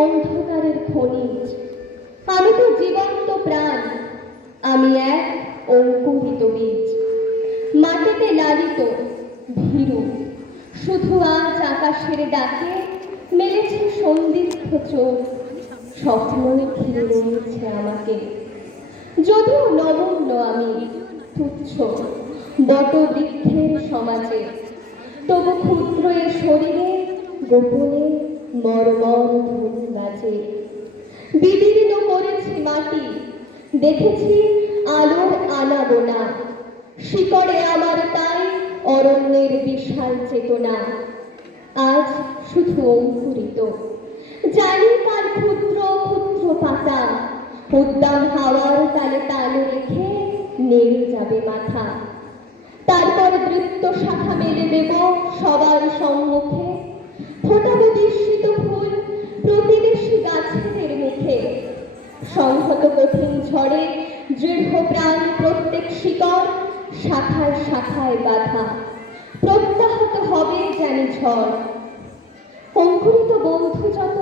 অন্ধকারের খনিজ, আমি তো জীবন্ত প্রাণ, আমি এক অঙ্কুরিত বীজ, মাটিতে লালিত ভীরু। শুধু আজ আকাশের ডাকে মেলেছে সন্দিগ্ধ চোখ, স্বপ্নই ঘিরে রয়েছে আমাকে। যদিও নগণ্য আমি, তুচ্ছ বটবৃক্ষের সমাজে, তবু ক্ষুদ্র এ শরীরে গোপনে মর্মর ধ্বনি বাজে। বিদীর্ণ করেছি মাটি, দেখেছি আলোর আনাগোনা, শিকড়ে আমার তাই অরণ্যের বিশাল চেতনা। আজ শুধু অঙ্কুরিত, জানি তার ক্ষুদ্র ক্ষুদ্র পাতা উদ্দাম হাওয়ার তালে তালে রেখে নেমে যাবে মাথা। তারপর বৃত্ত শাখা মেলে দেব সবার সম্মুখে, ফোটাবো বিস্মিত ফুল প্রতিবেশী গাছেদের মুখে। সংহত কঠিন ঝড়ে দৃঢ় প্রাণ প্রত্যেক শিকড় শাখায় শাখায় বাঁধা, প্রত্যাহত হবে জানি ঝড়। অঙ্কুরিত বন্ধু যত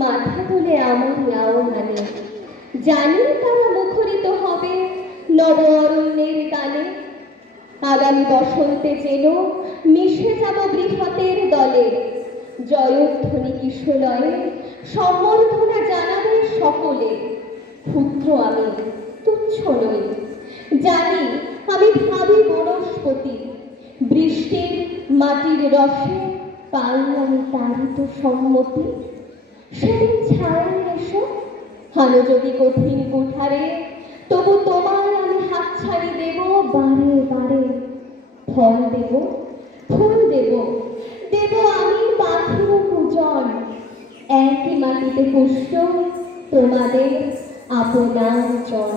মাথা তুলে আমার আহ্বানে, জানি তারা মুখরিত হবে নব অরণ্যের গানে। আগামী বসন্তে যেন মিশে যাব বৃহতের দলে, জয়ধ্বনি কিশলয়ে সম্বর্ধনা জানাবে সকলে। ক্ষুদ্র আমি, তুচ্ছ নই, জানি আমি ভাবি বনস্পতি, বৃষ্টির মাটির রসে পাই আমি তারিত সম্মতি। সেদিন ছায়ায় এসো, হানো যদি কঠিন কুঠারে, তবু তোমার আমি হাতছানি দেব বারে বারে। ফল দেব, ফুল দেব, দেব আমি পাখির পূজন, একই মাটিতে পুষ্ট তোমাদের আপনার জন।